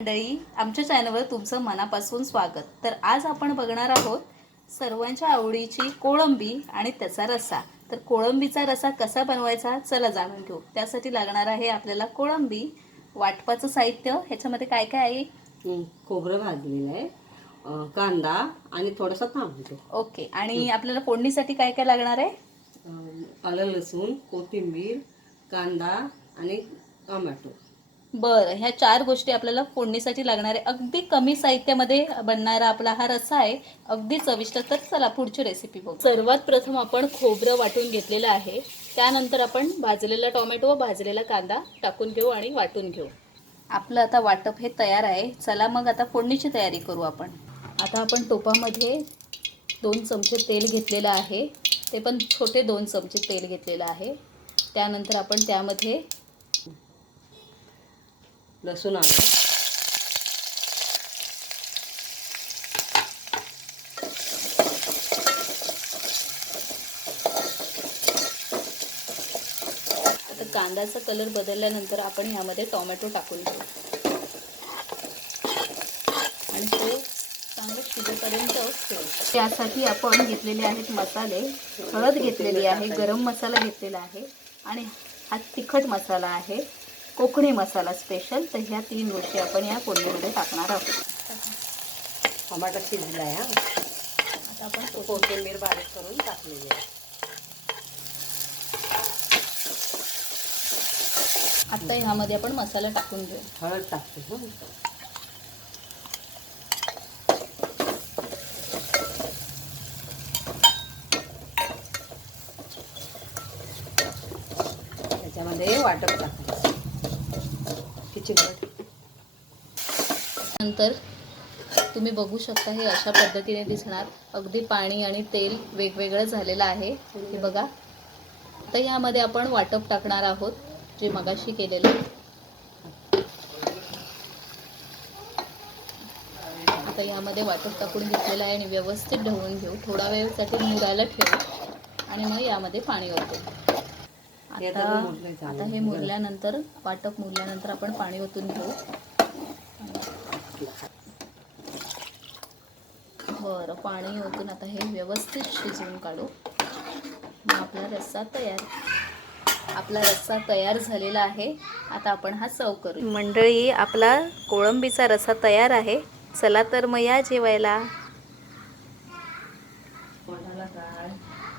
मंडळी, आमच्या चॅनलवर तुमचं मनापासून स्वागत. तर आज आपण बघणार आहोत सर्वांच्या आवडीची कोळंबी आणि त्याचा रस्सा. तर कोळंबीचा रस्सा कसा बनवायचा चला जाणून घेऊ. त्यासाठी लागणार आहे आपल्याला कोळंबी. वाटपाचं साहित्य ह्याच्यामध्ये काय काय आहे? खोबरं भाजलेलं आहे, कांदा आणि थोडासा टोमॅटो. ओके. आणि आपल्याला फोडणीसाठी काय काय लागणार आहे? आलं लसूण, कोथिंबीर, कांदा आणि टोमॅटो. बरं, ह्या 4 गोष्टी आपल्याला फोडणीसाठी लागणार आहे. अगदी कमी साहित्यामध्ये बनणारा आपला हा रस्सा आहे, अगदी चविष्ट. तर चला पुढची रेसिपी बघू. सर्वात प्रथम आपण खोबरं वाटून घेतलेलं आहे. त्यानंतर आपण भाजलेला टोमॅटो व भाजलेला कांदा टाकून घेऊ आणि वाटून घेऊ. आपलं आता वाटप हे तयार आहे. चला मग आता फोडणीची तयारी करू आपण. आता आपण टोपामध्ये 2 चमचे तेल घेतलेलं आहे. ते पण छोटे 2 चमचे तेल घेतलेलं आहे. त्यानंतर आपण त्यामध्ये लसूण आलं, आता कांद्याचा कलर बदलल्यानंतर आपण यामध्ये टोमॅटो टाकून घेऊ आणि ते चांगलं शिजेपर्यंत ठेवू. त्यासाठी आपण घेतलेले आहेत मसाले. हळद घेतलेली आहे, गरम मसाला घेतलेला आहे आणि हा तिखट मसाला आहे, कोकणी मसाला स्पेशल. तर ह्या 3 गोष्टी आपण या फोडणीमध्ये टाकणार आहोत. टोमॅटो शिजला आहे. आता आपण कोथिंबीर बारीक करून टाकलेली आहे. आता ह्यामध्ये आपण मसाला टाकून घेऊ. हळद टाकते. त्याच्यामध्ये वाटप टाकायचं. नंतर तुम्ही बघू शकता हे अशा पद्धतीने दिसणार. अगदी पाणी आणि तेल वेगवेगळं झालेलं आहे, हे बघा. तर यामध्ये आपण वाटप टाकणार आहोत जे मगाशी केलेलं. आता यामध्ये वाटप टाकून घेतलेलं आहे आणि व्यवस्थित ढवळून घेऊ. थोडा वेळसाठी मुरायला ठेवू आणि मग यामध्ये पाणी ओतू. आता हे मुरल्यानंतर, वाटप मुरल्यानंतर आपण पाणी ओतून घेऊ. बरं, पाणी ओतून आता हे व्यवस्थित शिजवून काढू. मग आपला रस्सा तयार. आपला रस्सा तयार झालेला आहे. आता आपण हा सर्व करू. मंडळी, आपला कोळंबीचा रस्सा तयार आहे. चला तर मग या जेवायला.